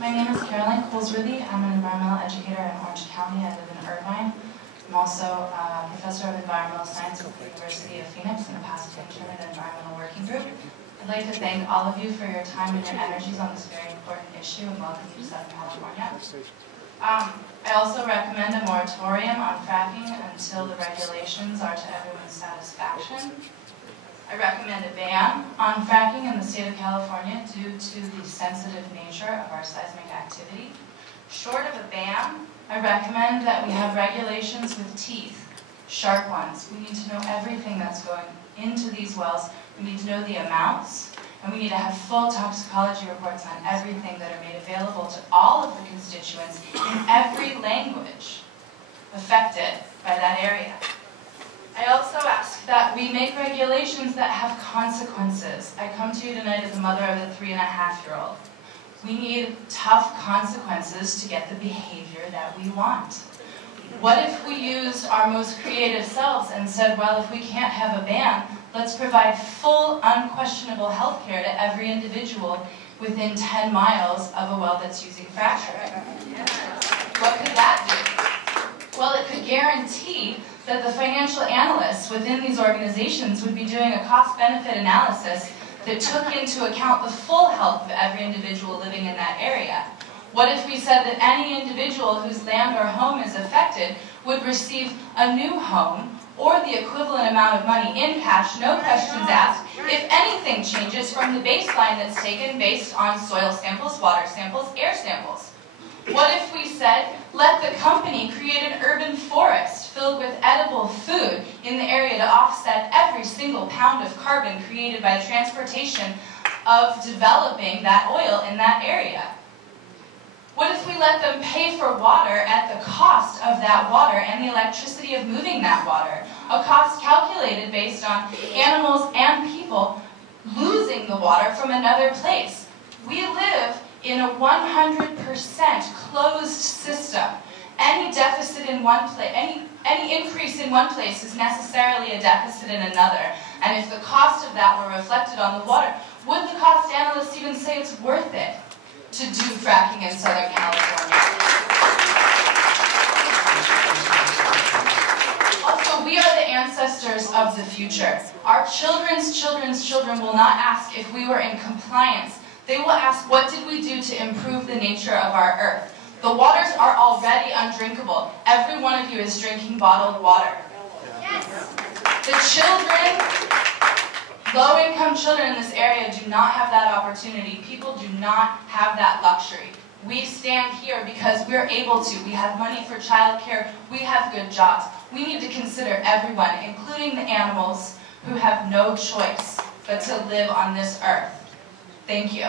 My name is Caroline Colesworthy. I'm an environmental educator in Orange County. I live in Irvine. I'm also a professor of environmental science at the University of Phoenix and a past intern at Environmental Working Group. I'd like to thank all of you for your time and your energies on this very important issue and welcome you to Southern California. I also recommend a moratorium on fracking until the regulations are to everyone's satisfaction. I recommend a ban on fracking in the state of California due to the sensitive nature of our seismic activity. Short of a ban, I recommend that we have regulations with teeth, sharp ones. We need to know everything that's going into these wells. We need to know the amounts, and we need to have full toxicology reports on everything that are made available to all of the constituents in every language affected by that area. I also ask that we make regulations that have consequences. I come to you tonight as a mother of a 3-and-a-half-year-old. We need tough consequences to get the behavior that we want. What if we used our most creative selves and said, well, if we can't have a ban, let's provide full, unquestionable health care to every individual within 10 miles of a well that's using fracturing? What could that do? Well, it could guarantee that the financial analysts within these organizations would be doing a cost-benefit analysis that took into account the full health of every individual living in that area. What if we said that any individual whose land or home is affected would receive a new home or the equivalent amount of money in cash, no questions asked, if anything changes from the baseline that's taken based on soil samples, water samples, air samples? What if we said, let the company create an urban forest filled with edible food in the area to offset every single pound of carbon created by the transportation of developing that oil in that area? What if we let them pay for water at the cost of that water and the electricity of moving that water? A cost calculated based on animals and people losing the water from another place. We live in a 100% closed system. Any deficit in one place, any increase in one place is necessarily a deficit in another. And if the cost of that were reflected on the water, would the cost analysts even say it's worth it to do fracking in Southern California? Also, we are the ancestors of the future. Our children's children's children will not ask if we were in compliance. They will ask, what did we do to improve the nature of our earth? The waters are already undrinkable. Every one of you is drinking bottled water. Yes. The children, low-income children in this area do not have that opportunity. People do not have that luxury. We stand here because we're able to. We have money for childcare. We have good jobs. We need to consider everyone, including the animals who have no choice but to live on this earth. Thank you.